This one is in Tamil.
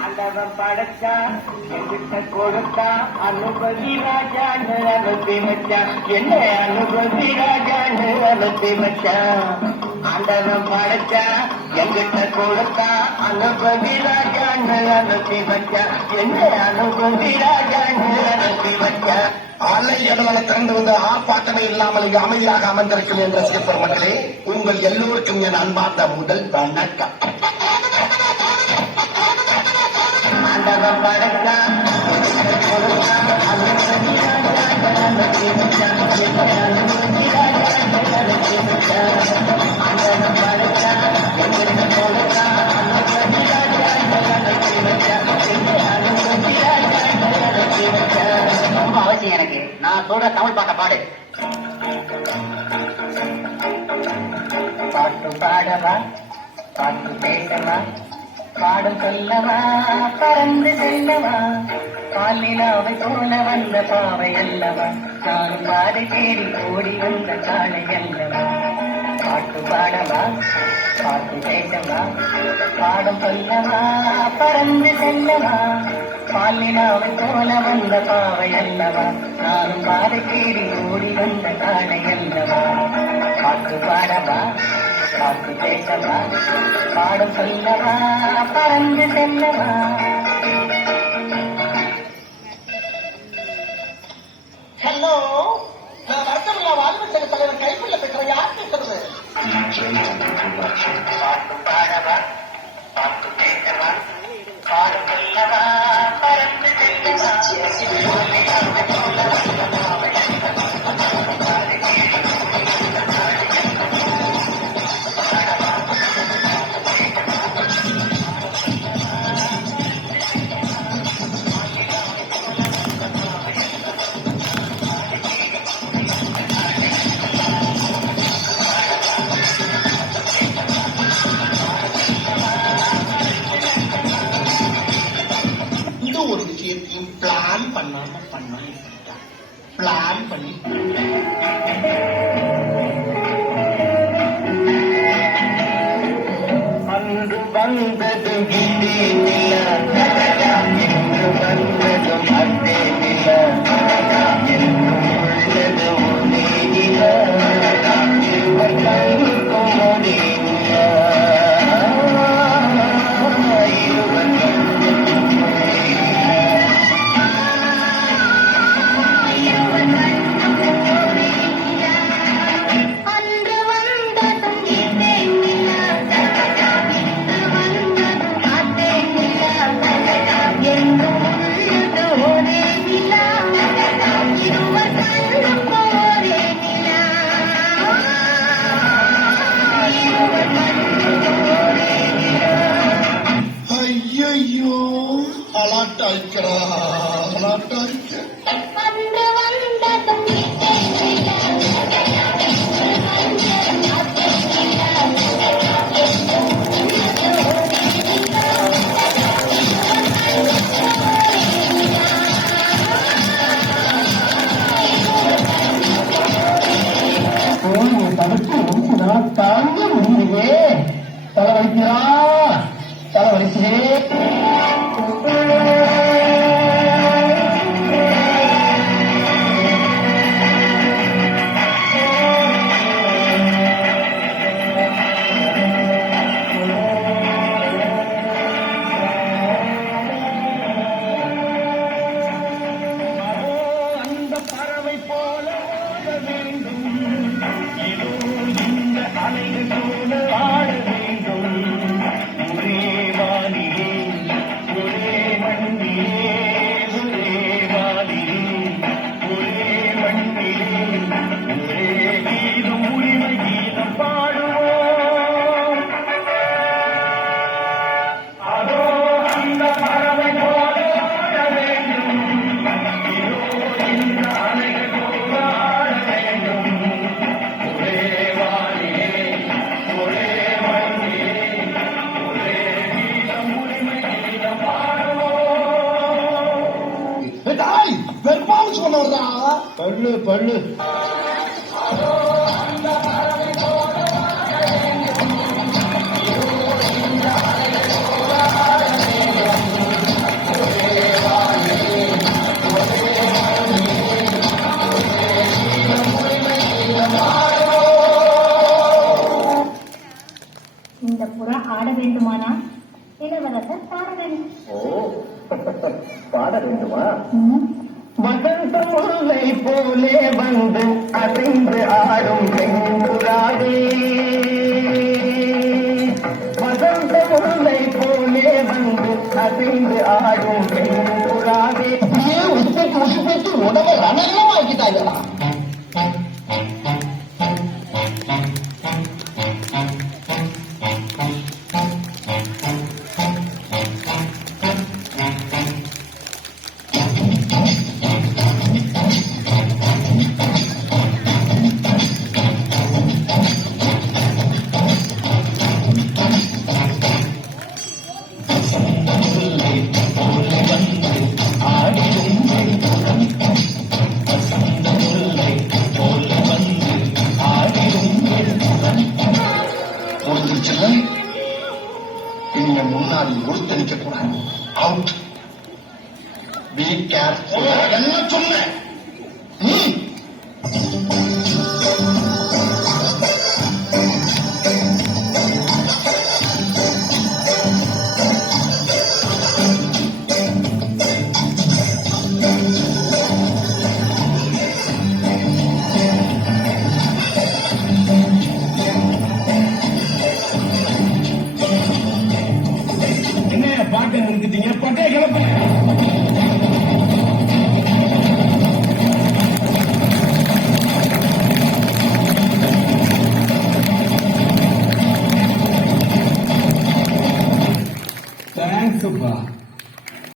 ஆண்டவன் படைச்சா எங்கிட்ட கொடுத்தா அனுபவி ராஜான்னு அனுப்பி வச்சான். என்ன அனுபவி ராஜான்னு அனுப்பி வச்சான். ஆண்டவன் படைச்சா எங்கிட்ட கொடுத்தா அனுபவி ராஜான்னு அனுப்பி வச்சான். என்ன அனுபவி ராஜான்னு அனுப்பி வச்சான். ஆலை இடங்களை திறந்து வந்து ஆர்ப்பாட்டமே இல்லாமல் இங்கு அமைதியாக அமர்ந்திருக்கும் என்ற சிகப்பர் மக்களே, உங்கள் எல்லோருக்கும் என் அன்பார்ந்த முதல் வணக்கம். ஆண்டவன் படைச்சா கொடுத்தா அனுபவி ராஜான்னு அனுப்பி வச்சான். என்ன அனுபவி ராஜான்னு அனுப்பி வச்சான். ஆண்டவன் படைச்சா எங்கிட்ட கொடுத்தா அனுபவி ராஜான்னு அனுப்பி வச்சான். என்ன அனுபவி ராஜான்னு அனுப்பி வச்சான். ரொம்ப அவசியம் எனக்கு. நான் சொல்ற தமிழ் பாட்ட பாடு. பாட்டு பாடவா, பாட்டு பேசவா, பாடும் சொல்லவா, பறந்து செல்லவா, பாலிலாவை போல வந்த பாவை அல்லவா, நானும் பாதை தேடி ஓடி வந்த காளை அல்லவா. பாட்டு பாடவா, பாட்டு பேசவா, பாடும் சொல்லவா, பறந்து செல்லவா, பாலிலாவை போல வந்த பாவை அல்லவா, நானும் பாதை தேடி ஓடி வந்த காளை அல்லவா. பாட்டு பாடவா, பாட்டு பேசவா, பாடும் சொல்லவா, பறந்து செல்லவா. ஹலோ, நான் அரசமல்லா வாழ்வு சங்க தலைவர் கைக்குள்ள பெற்ற யார் பேசுறது? பாட்டு பாடவா, பாட்டு பேசவா, பாடும் சொல்லவா, பறந்து செல்லவா. இது ஒரு விஷயத்தையும் பிளான் பண்ணாம பிளான் பண்ணி அன்று வந்ததும் இதே நிலா, இன்று வந்ததும் அதே நிலா, என்றும் உள்ளது ஒரே நிலா, இருவர் கண்ணுக்கும் ஒரே நிலா, இருவர் கண்ணுக்கும் ஒரே நிலா. அன்று வந்ததும் இதே நிலா, இன்று வந்ததும் அதே நிலா, என்றும் உள்ளது ஒரே நிலா, இருவர் கண்ணுக்கும் ஒரே நிலா, இருவர் கண்ணுக்கும் ஒரே நிலா. ஐயோ அலாட்டாய்க்கிறா அலாட்டாய்க்க. அன்று வந்ததும் இதே நிலா, இன்று வந்ததும் அதே நிலா, என்றும் உள்ளது ஒரே நிலா, தவிர்த்து நான் தாங்க முடியலையே. தலைவலிக்கிறா, தலைவலிச்சே. அந்த பறவை போல ஓட வேண்டும், இதோ இந்த அலைகள் போல ஆட வேண்டும். ஒரே வானிலே, ஒரே மண்ணிலே, ஒரே வானிலே, ஒரே மண்ணிலே, ஒரே கீதம், உரிமை கீதம் பாடுவோம். அதோ அந்த பறவை போல ஓட வேண்டும், இதோ இந்த அலைகள் போல ஆட வேண்டும். ஒரே வானிலே, ஒரே மண்ணிலே, ஒரே கீதம், உரிமை கீதம் பாடுவோம். வெறுப்பான்னு சொன்னதா பள்ளு பள்ளு. இருவர் இளவரசர் பாட வேண்டும். ஓ பாட வேண்டுமா? வசந்த முல்லை போலே வந்து அசைந்து ஆடும் பெண்புறாவே, வசந்த முல்லை போலே வந்து அசைந்து ஆடும் பெண்புறாவே. ஏன் உசுப்பேத்து உசுப்பேத்து உடம்பை ரணம் ஆக்கிட்டாங்களா? முடிஞ்சிருச்சுல, இனிமே முன்னாடி ஒருத்த நிக்க கூடாது. அவுட். Be careful. என்ன சொன்னேன்? என்ன பாட்டை நிறுத்திட்டீங்க? பட்டைய கிளப்புங்க. தேங்க்ஸ்ப்பா.